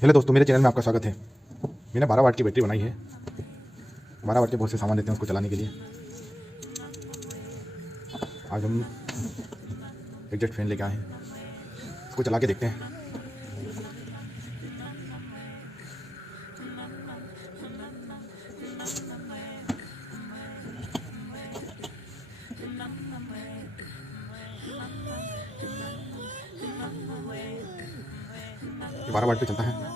Hello दोस्तों, मेरे channel में आपका स्वागत है। मैंने 12 वाट की बैटरी बनाई है। 12 वाट के बहुत से सामान लेते हैं उसको चलाने के लिए। आज हम एग्जॉस्ट फैन लेके आए हैं, इसको चला के देखते हैं। ये 12 वाट पे चलता है।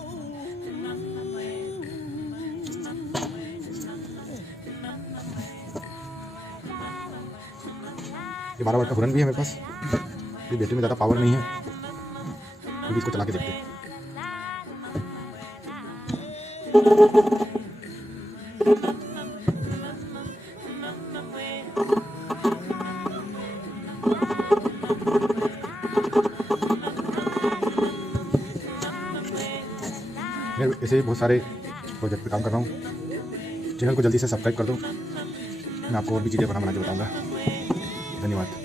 ये 12 वाट का हॉर्न भी है मेरे पास। ये बैटरी में ज़्यादा पावर नहीं है, क्योंकि इसको चला के देखते हैं। मैं ऐसे ही बहुत सारे प्रोजेक्ट पे काम कर रहा हूँ। चैनल को जल्दी से सब्सक्राइब कर दो, मैं आपको और भी चीज़ें बना के बताऊँगा। धन्यवाद।